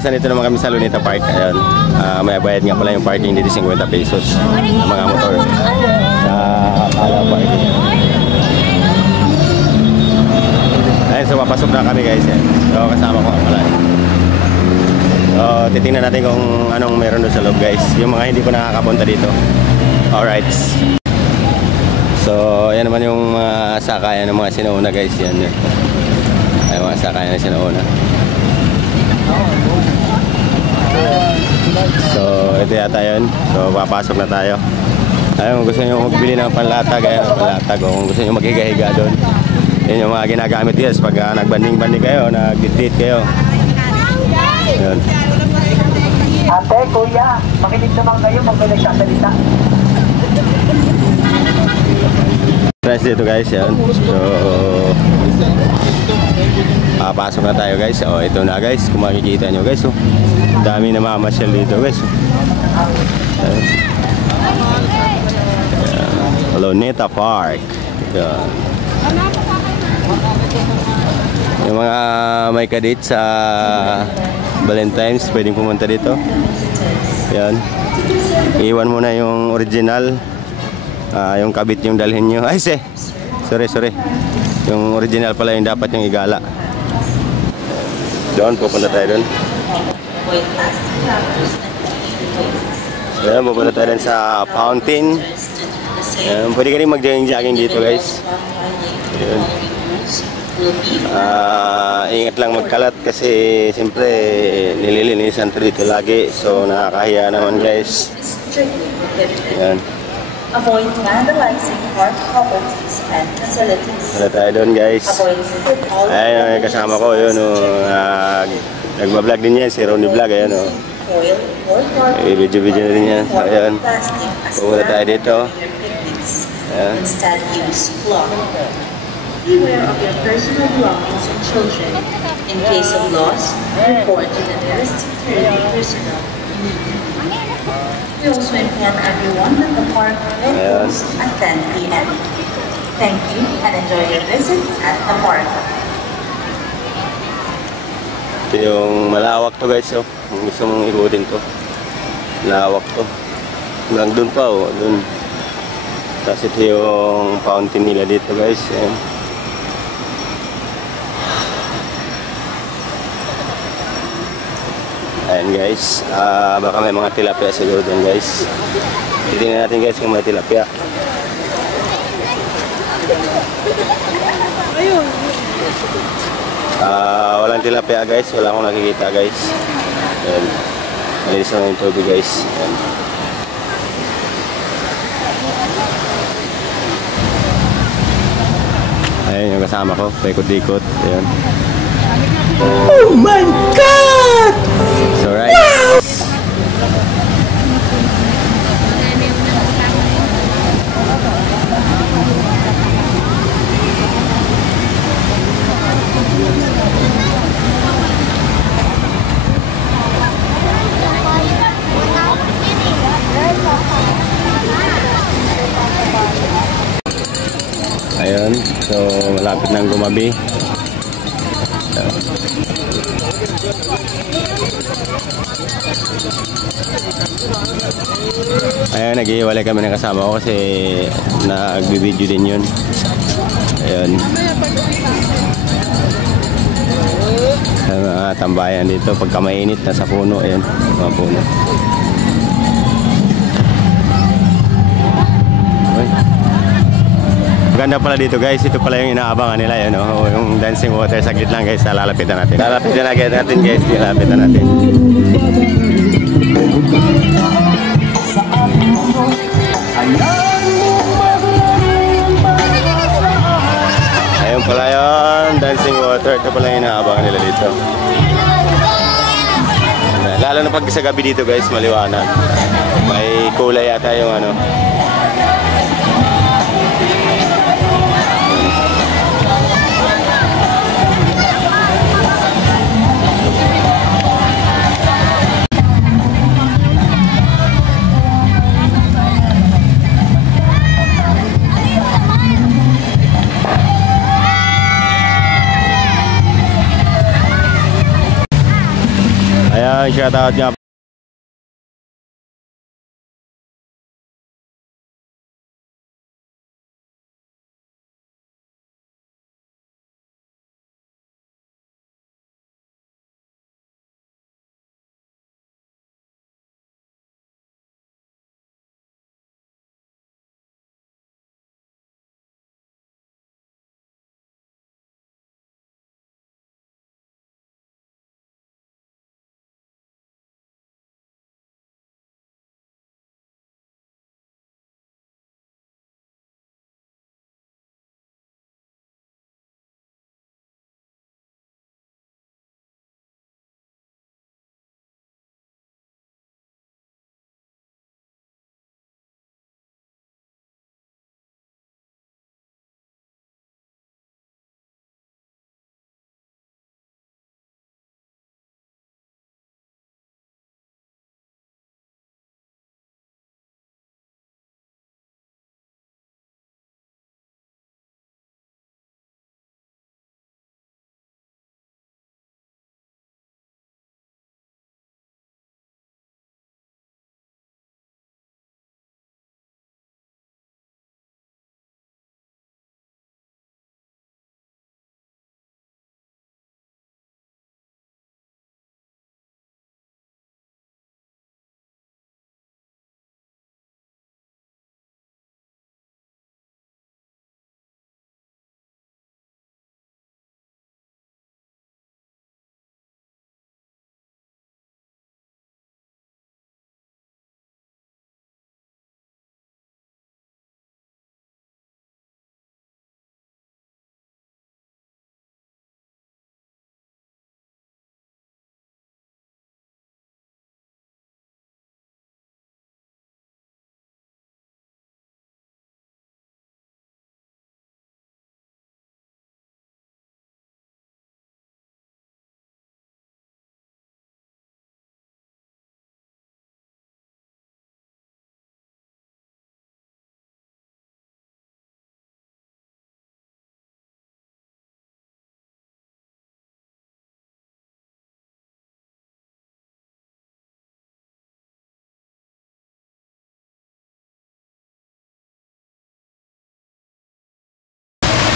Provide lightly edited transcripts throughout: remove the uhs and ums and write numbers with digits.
guys, nandito naman kami sa Luneta Park. Ayun. May bayad nga pala yung parking dito, 50 pesos. Mga motor. Sa Kala Parking. Ayun, so papasok na kami guys. So kasama ko ang pala. So titingnan natin kung anong meron doon sa loob guys. Yung mga hindi ko nakakapunta dito. Alright. So yan naman yung sakayan ng mga sinauna guys. Yan. Ay mga sakayan ng sinauna. So ito yata yun. So papasok na tayo. Ayun, kung gusto nyo magbili ng panlatag, ayun, panlatag. O kung gusto nyo maghiga-higa doon, yun yung mga ginagamit guys pag nagbanding-banding kayo, nag-date kayo. Yun. Ate, kuya, makinig naman kayo pag may nagsasalita. Price dito guys, yan. So papasok na tayo guys. O ito na guys, kung makikita nyo guys. Oh, dami na mamasyal dito guys. Luneta Park. Yan. Yung mga may kadate sa Valentine's, pwedeng pumunta dito. Yan. Iwan mo na yung original. Yung kabit yung dalhin nyo. Ay, sorry. Yung original pala yung dapat yung igala. Doon, pupunta tayo doon. Ayan, pupunta tayo doon sa fountain. Ayan, pwede ka rin mag-jogging dito guys. Ayan. Ingat lang magkalat kasi siyempre nililinisan ito dito lagi. So nakakahiya naman guys. Ayan. Avoid vandalizing park properties and facilities. Wala tayo doon guys. Ayan, kasama ko yun. Nagbablog din yan, si Ronnie Vlog. Ayan o. Video-video na rin yan. Ayan. Pumunta tayo dito. Ayan. Instead use cloth. Beware of your personal belongings and children. In case of loss, report to the nearest security personnel. We also inform everyone that the park will close at 10 p.m. Thank you and enjoy your visit at the park. Ito yung malawak to guys. Oh. Kung gusto mong ikutin to. Malawak to. Hanggang dun pa. Oh. Dun. Tapos ito yung fountain nila dito guys. Ayan. Ayan guys, baka may mga tilapia siguro dyan guys. Titingnan natin guys kung may tilapia. Walang tilapia guys, wala akong nakikita guys. Ayan. Malinis naman yung tubig guys. Ayan. Ayan yung kasama ko, paikot-ikot. Ayan. Oh my God! So right. Ayun, so malapit nang gumabi. Ayun, nag-iwalay kami ng kasama ko kasi nag-video din yun. Ayun. Mga tambayan dito pagka mainit na sa puno. Ayun, mga puno. Ganda pala dito guys, ito pala yung inaabangan nila yun, oh, yung dancing water. Saglit lang guys, lalapitan natin. Lalapitan natin guys, lalapitan natin. Ayun pala yun, dancing water. Ito pala yung inaabangan nila dito. Lalo na pag sa gabi dito guys, maliwanag. May kulay yata yung ano. Ayan, shoutout nga.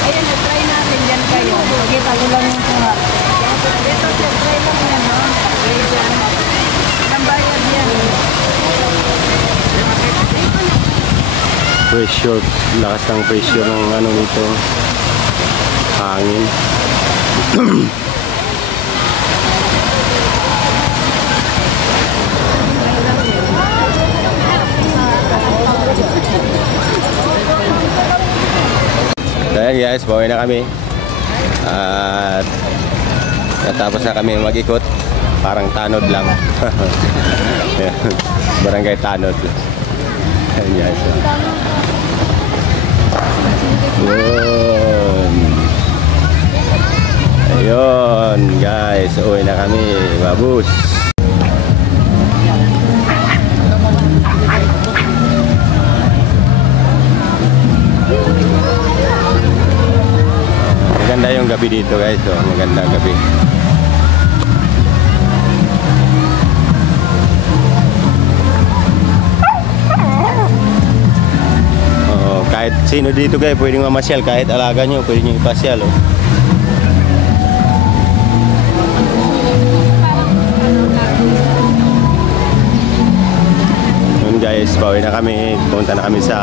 Ayun, try natin dyan kayo. Pakita ko lang yung kuha. Dito, try lang yan, no? Okay, dyan. Nambayad yan. Pressure, lakas ng pressure ng ano nito. Hangin. So ayan guys, bawi na kami. At natapos na kami mag-ikot. Parang tanod lang. Ayan, barangay Tanod. Ayan guys. Yun. Ayun guys, uwi na kami. Babus. Maganda yung gabi dito guys, oh. Maganda gabi. Oh, kahit sino dito guys, pwedeng mamasyal, kahit alaga nyo, pwede nyo ipasyal, oh. Yun guys, bawi na kami, punta na kami sa